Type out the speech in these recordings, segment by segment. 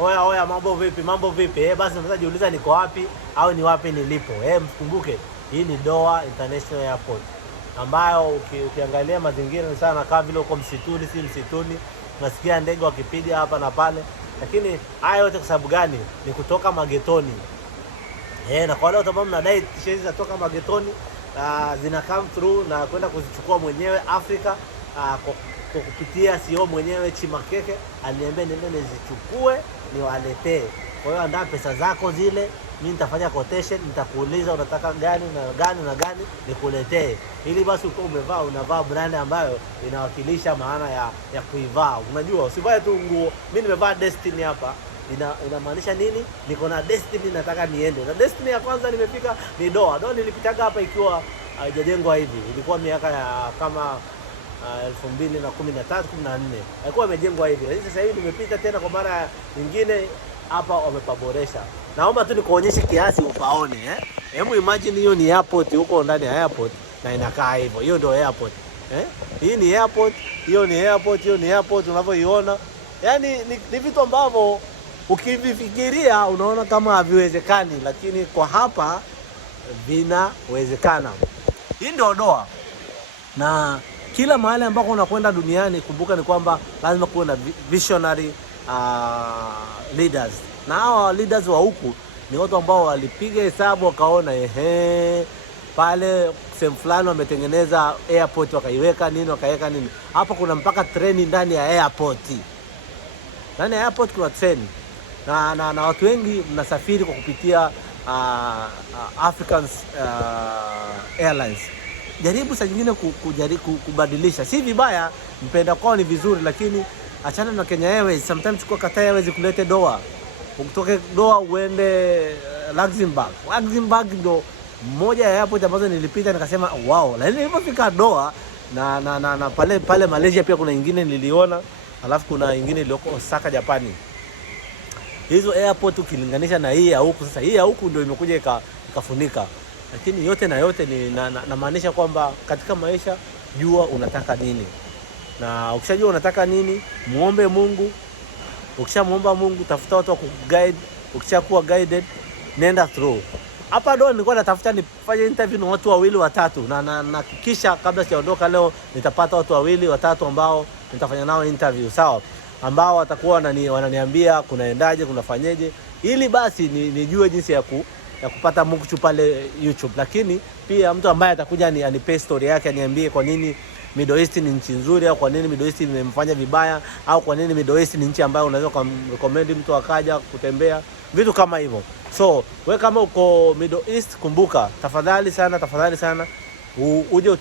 Oya oya, mambo vipi? Mambo vipi? Basi unaweza jiuliza niko wapi au ni wapi nilipo. Mkumbuke hii ni Doha International Airport ambayo ukiangalia mazingira ni sana kama vile uko msituni, si msituni. Unasikia ndege wakipiga hapa na pale. Lakini haya yote kwa sababu gani? Ni kutoka magetoni. Na kwa wale ambao mnadai t-shirts zinatoka magetoni, zina come through na kwenda kuzichukua mwenyewe Afrika, kwa kupitia CEO mwenyewe Chimakeke aliniambia niende nizichukue niwaletee. Kwa hiyo andaa pesa zako zile, mimi nitafanya quotation, nitakuuliza unataka gani na gani na gani nikuletee. Ili basi uko unavaa brand ambayo inawakilisha maana ya kuivaa. Unajua usivae tu nguo. Mimi nimevaa Destiny hapa. Inamaanisha nini? Niko na Destiny, nataka niende. Na Destiny ya kwanza nimefika ni Doha. Doha nilipitaga hapa ikiwa haijajengwa hivi. Ilikuwa miaka ya kama 2013 14 haikuwa imejengwa hivi. Lakini sasa hivi nimepita tena kwa mara nyingine, hapa wamepaboresha. Naomba tu nikuonyeshe kiasi upaone. Hebu imagine hiyo ni airport, huko ndani ya airport na inakaa hivyo. Hiyo ndio airport. Hii ni airport, hiyo ni airport, hiyo ni airport unavyoiona. Yaani ni vitu ambavyo ukivifikiria unaona kama haviwezekani, lakini kwa hapa vinawezekana. Hii ndio Doha. Na kila mahali ambako unakwenda duniani, kumbuka ni kwamba lazima kuwe na visionary leaders. Na hawa leaders wa huku ni watu ambao walipiga hesabu wakaona pale sehemu fulani wametengeneza airport, wakaiweka nini. Hapa kuna mpaka treni ndani ya airport. Ndani ya airport kuna treni. Na watu wengi mnasafiri kwa kupitia African Airlines. Jaribu saa nyingine kubadilisha. Si vibaya, mpenda kwao ni vizuri, lakini achana na Kenya Airways. Sometimes chukua Qatar Airways kulete Doha. Ukitoke Doha uende Luxembourg. Luxembourg ndo moja ya airport ambazo nilipita nikasema wow. Lakini nilipofika Doha na pale Malaysia pia kuna nyingine niliona, alafu kuna nyingine iliyoko Osaka Japani. Hizo airport ukilinganisha na hii ya huku, sasa hii ya huku ndio imekuja ikafunika. Lakini yote na yote ni namaanisha kwamba katika maisha jua unataka nini. Na ukishajua unataka nini, muombe Mungu. Ukishamuomba Mungu, tafuta watu wa kuguide. Ukishakuwa guided, nenda through. Hapa Doha nilikuwa natafuta nifanye interview na watu wawili watatu, na kisha kabla sijaondoka leo nitapata watu wawili watatu ambao nitafanya nao interview, sawa? Ambao watakuwa wananiambia kunaendaje, kunafanyeje, ili basi nijue jinsi ya kupata mukchu pale YouTube. Lakini pia mtu ambaye atakuja anipe story yake, aniambie kwa nini Middle East ni nchi nzuri, au kwa nini Middle East imemfanya vibaya, au kwa nini Middle East ni nchi ambayo unaweza kumrecommend mtu akaja kutembea, vitu kama hivyo. So wewe kama uko Middle East, kumbuka tafadhali sana uje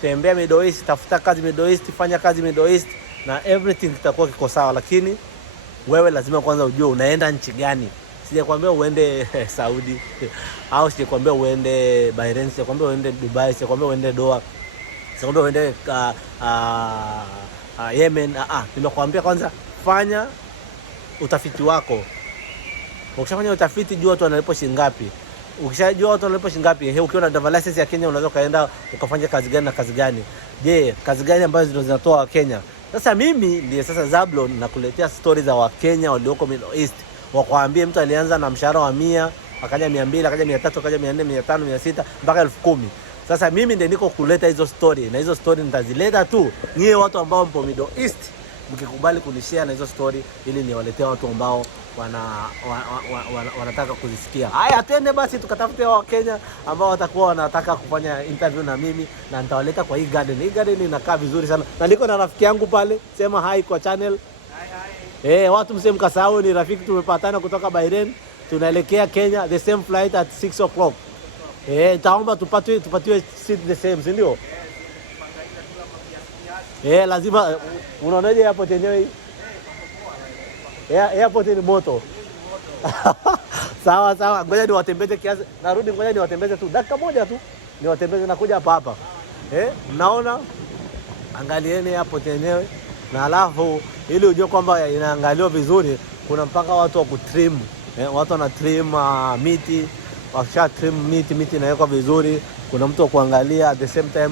tembea Middle East, tafuta kazi Middle East, fanya kazi Middle East, na everything kitakuwa kiko sawa. Lakini wewe lazima kwanza ujue unaenda nchi gani. Sijakwambia uende Saudi au sijakwambia uende Bahrain, sijakwambia uende Dubai, sijakwambia uende Doha, sijakwambia uende Yemen. Nimekwambia kwanza fanya utafiti wako. Ukishafanya utafiti, jua watu wanalipo shilingi ngapi. Ukishajua watu wanalipo shilingi ngapi, ukiona driver license ya Kenya unaweza kaenda ukafanya kazi gani na kazi gani. Je, kazi gani ambazo zinatoa Kenya? Sasa mimi ndiye sasa Zablon nakuletea stories za Wakenya walioko Middle East. Wakwambie mtu alianza na mshahara wa 100, akaja 200, akaja 300, akaja 400, 500, 600 mpaka 10,000. Sasa mimi ndiye niko kuleta hizo story, na hizo story nitazileta tu nyie watu ambao mpo Middle East, mkikubali kunishare na hizo story, ili niwaletee watu ambao wanataka kuzisikia. Haya, twende basi tukatafute wa Kenya ambao watakuwa wanataka kufanya interview na mimi, na nitawaleta kwa hii garden. Hii garden inakaa vizuri sana. Na niko na rafiki yangu pale, sema hi kwa channel. Watu msemkasahau ni rafiki, tumepatana kutoka Bahrain, tunaelekea Kenya, the same flight at 6 o'clock. Taomba tupatiwe seat the same, si ndio? Lazima unaonaje airport yenyewe hii? Airport ni moto. Sawa, ngoja niwatembeze kiasi. Narudi, ngoja niwatembeze tu dakika moja tu. Niwatembeze na kuja hapa. Mnaona? Angalieni airport yenyewe. Na alafu ili ujue kwamba inaangaliwa vizuri, kuna mpaka watu wa kutrim. Watu wana trim miti. Wakisha trim miti inawekwa vizuri. Kuna mtu wa kuangalia at the same time.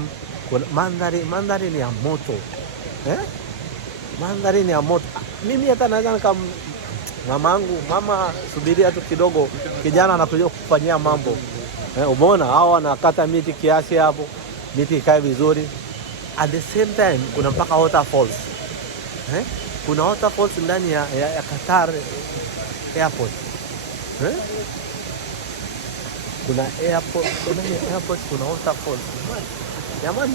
Kuna mandhari ni ya moto. Mandhari ni ya moto. Mimi hata naweza Mama subiria tu kidogo, kijana anakuja kufanyia mambo. Umeona hao wanakata miti kiasi hapo, miti ikae vizuri. At the same time kuna mpaka waterfalls. Kuna waterfalls ndani ya Qatar airport. Kuna airport, kuna waterfalls. Jamani,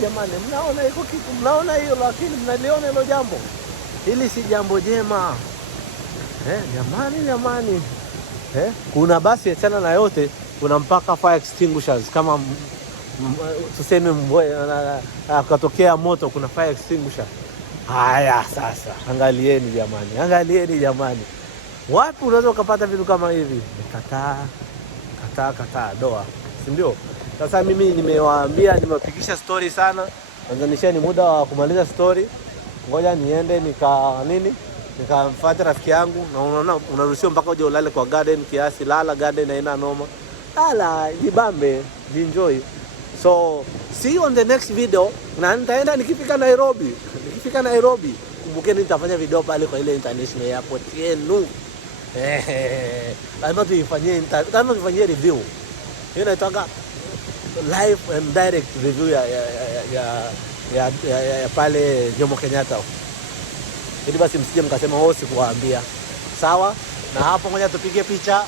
mnaona iko kitu, mnaona hiyo, lakini mnaliona hilo jambo. Hili si jambo jema. Jamani. Kuna basi achana na yote, kuna mpaka fire extinguishers kama tuseme akatokea moto, kuna fire extinguisher. Haya sasa, angalieni jamani. Wapi unaweza ukapata vitu kama hivi? Qatar Doha, si ndio? Sasa mimi nimewaambia, nimewapigisha story sana. Tanzania ni muda wa kumaliza story. Ngoja niende nikamfuata rafiki yangu, na unaona unaruhusiwa mpaka uje ulale kwa garden kiasi. Lala garden, haina noma. Lala, jibambe, enjoy. So see you on the next video. Na nitaenda nikifika Nairobi. Kumbukeni nitafanya video pale kwa ile international airport yenu. Lazima tuifanyie review. Hiyo inaitwa live and direct review ya pale Jomo Kenyatta. Ili basi msije mkasema sikuwaambia. Sawa? Na hapo ngoja tupige picha.